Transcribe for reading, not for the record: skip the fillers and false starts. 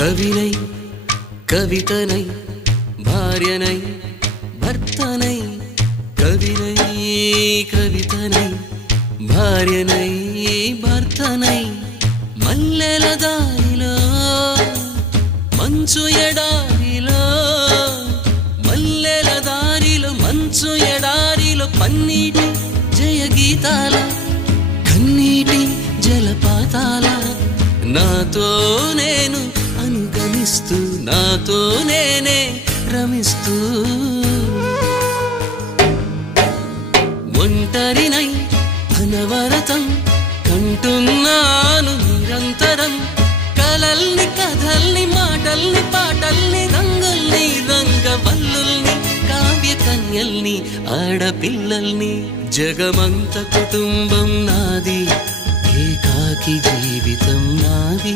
కవినై కవితనై భార్యనై భర్తనై కవినై కవితనై భార్యనై భర్తనై మల్లెల దారిలో మంచు ఎడారిలో మల్లెల దారిలో మంచు ఎడారిలో పన్నీటి జయ గీతాల కన్నీటి జలపాతాల నాతో నేను అనుగమిస్తూ నాతో నేనే రమిస్తూ ఒంటరినై అనవరతం కంటున్నాను నిరంతరం కలల్ని కథల్ని మాటల్ని పాటల్ని రంగుల్ని రంగవల్లుల్ని కావ్య కన్యల్ని ఆడపిల్లల్ని జగమంత కుటుంబం నాది ఏకాకి జీవితం నాది